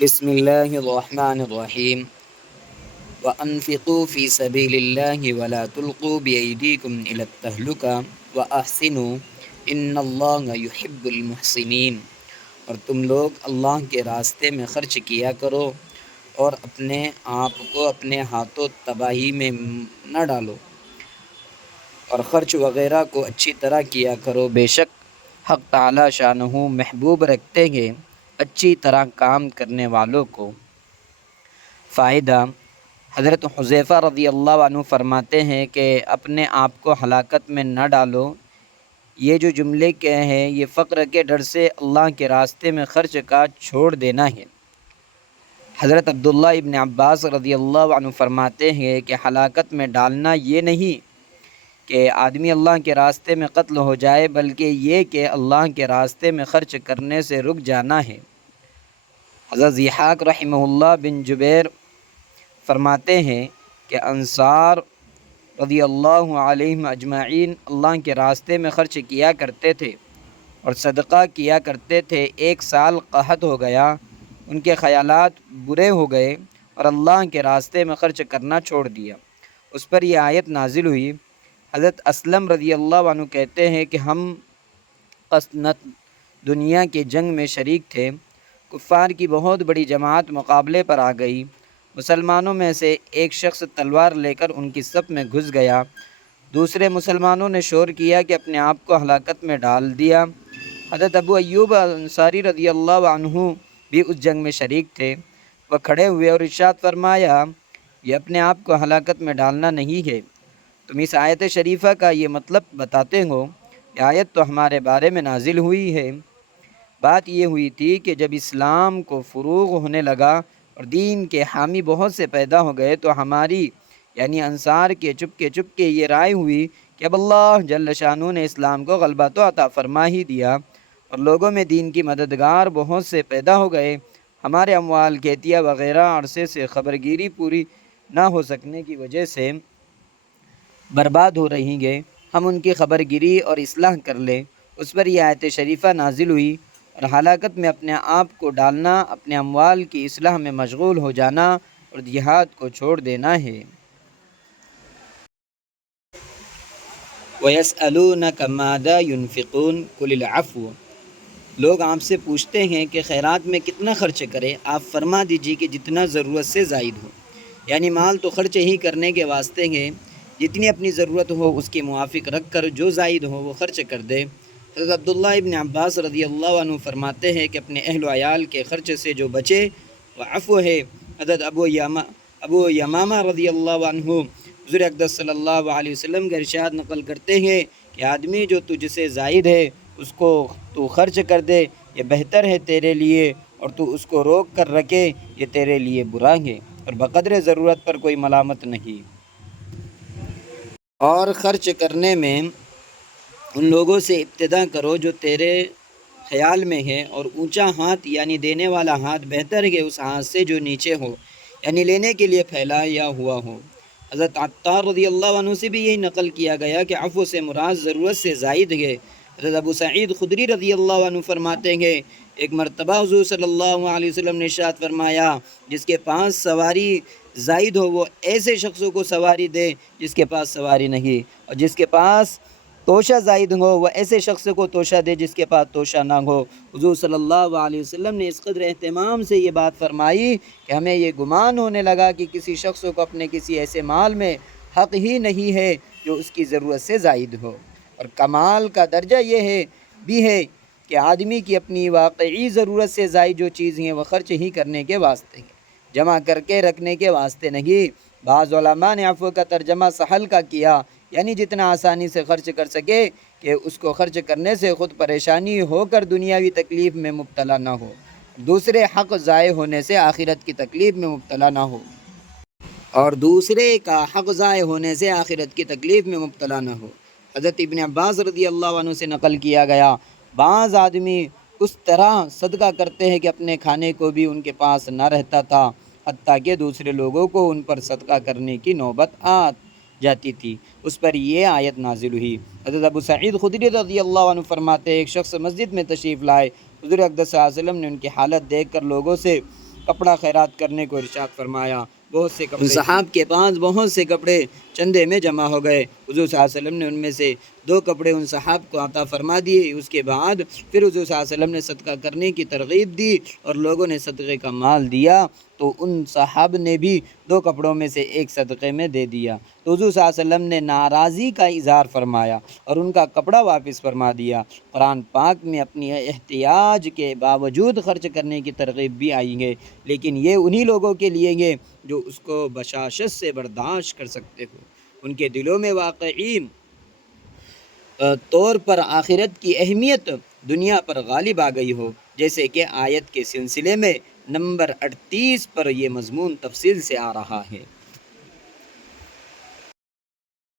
بسم اللہ الرحمن الرحیم وَأَنفِقُوا فِي سَبِيلِ اللَّهِ وَلَا تُلْقُوا بِأَيْدِيكُمْ إِلَى التَّهْلُكَةِ وَأَحْسِنُوا إِنَّ اللَّهَ يُحِبُّ الْمُحْسِنِينَ۔ اور تم لوگ اللہ کے راستے میں خرچ کیا کرو اور اپنے آپ کو اپنے ہاتھوں تباہی میں نہ ڈالو، اور خرچ وغیرہ کو اچھی طرح کیا کرو، بے شک حق تعالی شانہ محبوب رکھتے ہیں اچھی طرح کام کرنے والوں کو۔ فائدہ: حضرت حذیفہ رضی اللہ عنہ فرماتے ہیں کہ اپنے آپ کو ہلاکت میں نہ ڈالو، یہ جو جملے کے ہیں یہ فقر کے ڈر سے اللہ کے راستے میں خرچ کا چھوڑ دینا ہے۔ حضرت عبداللہ ابن عباس رضی اللہ عنہ فرماتے ہیں کہ ہلاکت میں ڈالنا یہ نہیں کہ آدمی اللہ کے راستے میں قتل ہو جائے، بلکہ یہ کہ اللہ کے راستے میں خرچ کرنے سے رک جانا ہے۔ حضرت ضحاک رحمہ اللہ بن جبیر فرماتے ہیں کہ انصار رضی اللہ علیہم اجمعین اللہ کے راستے میں خرچ کیا کرتے تھے اور صدقہ کیا کرتے تھے۔ ایک سال قحط ہو گیا، ان کے خیالات برے ہو گئے اور اللہ کے راستے میں خرچ کرنا چھوڑ دیا۔ اس پر یہ آیت نازل ہوئی۔ حضرت اسلم رضی اللہ عنہ کہتے ہیں کہ ہم قسطنط دنیا کے جنگ میں شریک تھے۔ کفار کی بہت بڑی جماعت مقابلے پر آ گئی۔ مسلمانوں میں سے ایک شخص تلوار لے کر ان کی صف میں گھس گیا۔ دوسرے مسلمانوں نے شور کیا کہ اپنے آپ کو ہلاکت میں ڈال دیا۔ حضرت ابو ایوب انصاری رضی اللہ عنہ بھی اس جنگ میں شریک تھے۔ وہ کھڑے ہوئے اور ارشاد فرمایا، یہ اپنے آپ کو ہلاکت میں ڈالنا نہیں ہے، تم اس آیت شریفہ کا یہ مطلب بتاتے ہو؟ یہ آیت تو ہمارے بارے میں نازل ہوئی ہے۔ بات یہ ہوئی تھی کہ جب اسلام کو فروغ ہونے لگا اور دین کے حامی بہت سے پیدا ہو گئے تو ہماری یعنی انصار کے چپکے یہ رائے ہوئی کہ اب اللہ جل شانہ نے اسلام کو غلبہ تو عطا فرما ہی دیا اور لوگوں میں دین کی مددگار بہت سے پیدا ہو گئے۔ ہمارے اموال کھیتیاں وغیرہ عرصے سے خبرگیری پوری نہ ہو سکنے کی وجہ سے برباد ہو رہی ہیں، ہم ان کی خبرگیری اور اصلاح کر لیں۔ اس پر یہ آیت شریفہ نازل ہوئی اور ہلاکت میں اپنے آپ کو ڈالنا اپنے اموال کی اصلاح میں مشغول ہو جانا اور جہاد کو چھوڑ دینا ہے۔ وَيَسْأَلُونَكَ مَاذَا يُنْفِقُونَ قُلِ الْعَفْوَ۔ لوگ آپ سے پوچھتے ہیں کہ خیرات میں کتنا خرچ کریں، آپ فرما دیجیے کہ جتنا ضرورت سے زائد ہو، یعنی مال تو خرچ ہی کرنے کے واسطے ہیں، جتنی اپنی ضرورت ہو اس کے موافق رکھ کر جو زائد ہو وہ خرچ کر دے۔ حضرت عبداللہ ابن عباس رضی اللہ عنہ فرماتے ہیں کہ اپنے اہل و عیال کے خرچ سے جو بچے وہ عفو ہے۔ حضرت ابو یمامہ رضی اللہ عنہ حضور اقدس صلی اللہ علیہ وسلم کا ارشاد نقل کرتے ہیں کہ آدمی جو تجھ سے زائد ہے اس کو تو خرچ کر دے، یہ بہتر ہے تیرے لیے، اور تو اس کو روک کر رکھے، یہ تیرے لیے برا ہے، اور بقدر ضرورت پر کوئی ملامت نہیں۔ اور خرچ کرنے میں ان لوگوں سے ابتدا کرو جو تیرے خیال میں ہے، اور اونچا ہاتھ یعنی دینے والا ہاتھ بہتر ہے اس ہاتھ سے جو نیچے ہو یعنی لینے کے لیے پھیلایا ہوا ہو۔ حضرت عطار رضی اللہ عنہ سے بھی یہی نقل کیا گیا کہ عفو سے مراد ضرورت سے زائد ہے۔ حضرت ابو سعید خدری رضی اللہ عنہ فرماتے ہیں ایک مرتبہ حضور صلی اللہ علیہ وسلم نے ارشاد فرمایا، جس کے پاس سواری زائد ہو وہ ایسے شخصوں کو سواری دے جس کے پاس سواری نہیں، اور جس کے پاس توشہ زائد ہو وہ ایسے شخص کو توشہ دے جس کے پاس توشہ نہ ہو۔ حضور صلی اللہ علیہ وسلم نے اس قدر اہتمام سے یہ بات فرمائی کہ ہمیں یہ گمان ہونے لگا کہ کسی شخص کو اپنے کسی ایسے مال میں حق ہی نہیں ہے جو اس کی ضرورت سے زائد ہو۔ اور کمال کا درجہ یہ بھی ہے کہ آدمی کی اپنی واقعی ضرورت سے زائد جو چیز ہیں وہ خرچ ہی کرنے کے واسطے ہیں، جمع کر کے رکھنے کے واسطے نہیں۔ بعض علماء نے عفو کا ترجمہ سہل کا کیا، یعنی جتنا آسانی سے خرچ کر سکے کہ اس کو خرچ کرنے سے خود پریشانی ہو کر دنیاوی تکلیف میں مبتلا نہ ہو، دوسرے حق ضائع ہونے سے آخرت کی تکلیف میں مبتلا نہ ہو، اور دوسرے کا حق ضائع ہونے سے آخرت کی تکلیف میں مبتلا نہ ہو۔ حضرت ابن عباس رضی اللہ عنہ سے نقل کیا گیا، بعض آدمی اس طرح صدقہ کرتے ہیں کہ اپنے کھانے کو بھی ان کے پاس نہ رہتا تھا، حتیٰ کہ دوسرے لوگوں کو ان پر صدقہ کرنے کی نوبت آ جاتی تھی۔ اس پر یہ آیت نازل ہوئی۔ حضرت ابو سعید خدری رضی اللہ عنہ فرماتے ہیں ایک شخص مسجد میں تشریف لائے، حضور اقدس صلی اللہ علیہ وسلم نے ان کی حالت دیکھ کر لوگوں سے کپڑا خیرات کرنے کو ارشاد فرمایا۔ بہت سے کپڑے صحاب کے پاس بہت سے کپڑے چندے میں جمع ہو گئے۔ حضور صلی اللہ علیہ وسلم نے ان میں سے 2 کپڑے ان صحاب کو عطا فرما دیے۔ اس کے بعد پھر حضور صلی اللہ علیہ وسلم نے صدقہ کرنے کی ترغیب دی اور لوگوں نے صدقے کا مال دیا، تو ان صحاب نے بھی 2 کپڑوں میں سے 1 صدقے میں دے دیا۔ تو حضور صلی اللہ علیہ وسلم نے ناراضی کا اظہار فرمایا اور ان کا کپڑا واپس فرما دیا۔ قرآن پاک میں اپنی احتیاج کے باوجود خرچ کرنے کی ترغیب بھی آئی ہے، لیکن یہ انہی لوگوں کے لیے ہے جو اس کو بشاشت سے برداشت کر سکتے ہو، ان کے دلوں میں واقعی طور پر آخرت کی اہمیت دنیا پر غالب آ گئی ہو، جیسے کہ آیت کے سلسلے میں نمبر 38 پر یہ مضمون تفصیل سے آ رہا ہے۔